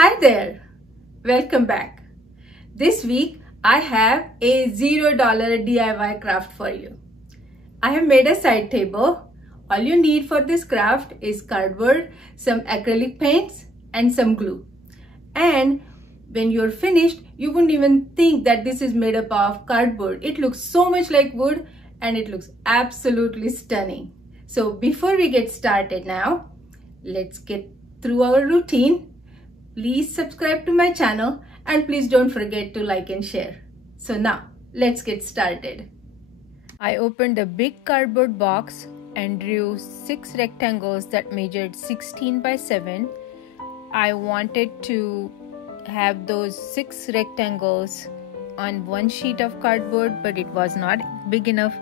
Hi there, welcome back. This week I have a $0 DIY craft for you. I have made a side table. All you need for this craft is cardboard, some acrylic paints and some glue. And when you're finished, you wouldn't even think that this is made up of cardboard. It looks so much like wood and it looks absolutely stunning. So before we get started now, let's get through our routine. Please subscribe to my channel and please don't forget to like and share. So now let's get started. I opened a big cardboard box and drew 6 rectangles that measured 16 by 7. I wanted to have those 6 rectangles on one sheet of cardboard, but it was not big enough,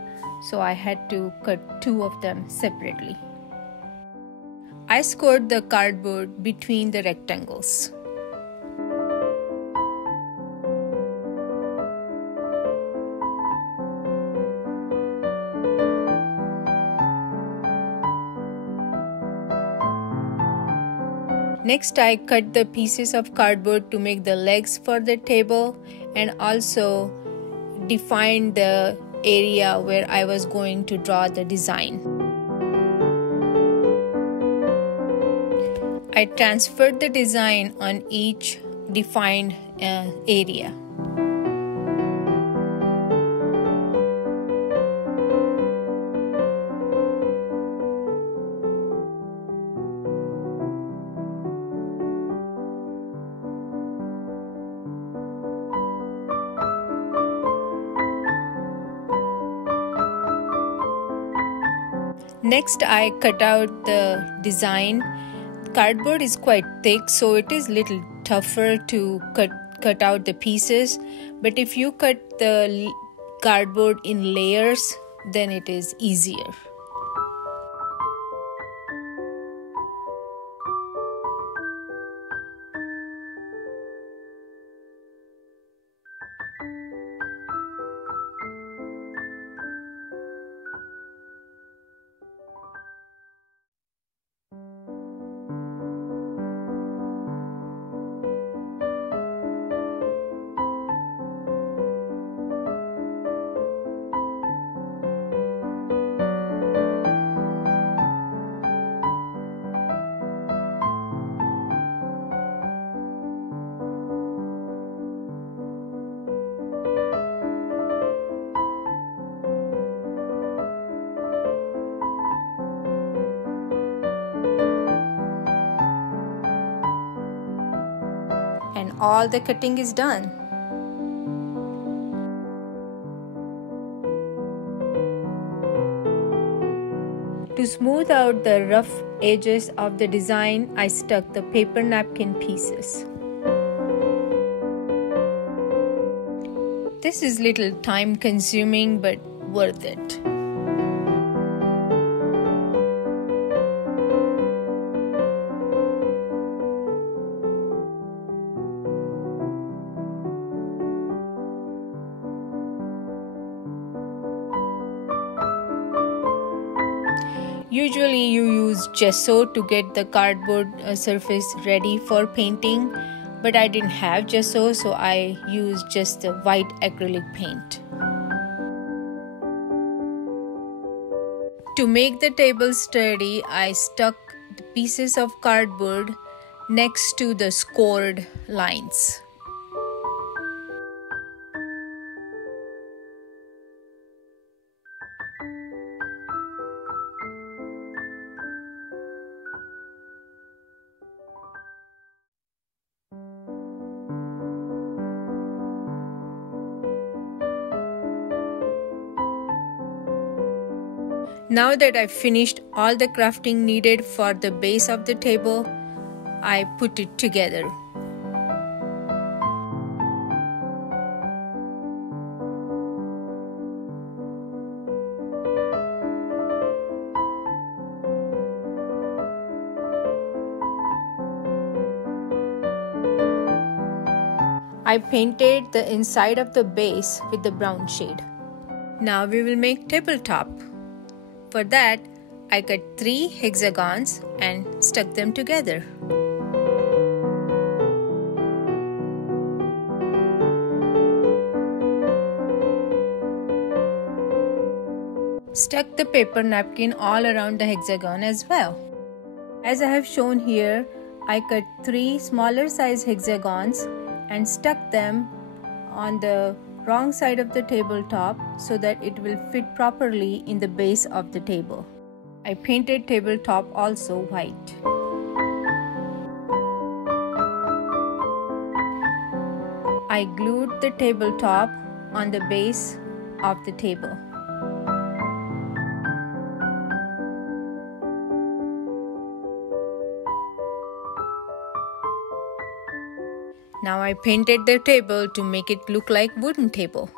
so I had to cut 2 of them separately. I scored the cardboard between the rectangles. Next, I cut the pieces of cardboard to make the legs for the table and also defined the area where I was going to draw the design. I transferred the design on each defined area. Next, I cut out the design. Cardboard is quite thick, so it is little tougher to cut out the pieces. But if you cut the cardboard in layers, then it is easier. And all the cutting is done. To smooth out the rough edges of the design, I stuck the paper napkin pieces. This is little time consuming but worth it. Usually you use gesso to get the cardboard surface ready for painting, but I didn't have gesso, so I used just the white acrylic paint. To make the table sturdy, I stuck the pieces of cardboard next to the scored lines. Now that I've finished all the crafting needed for the base of the table, I put it together. I painted the inside of the base with the brown shade. Now we will make tabletop. For that, I cut 3 hexagons and stuck them together. stuck the paper napkin all around the hexagon as well. As I have shown here, I cut 3 smaller size hexagons and stuck them on the wrong side of the tabletop so that it will fit properly in the base of the table. I painted tabletop also white. I glued the tabletop on the base of the table. Now I painted the table to make it look like wooden table.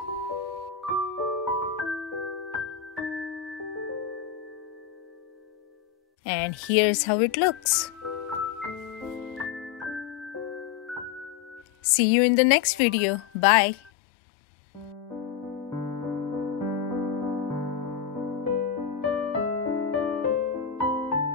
And here's how it looks. See you in the next video. Bye.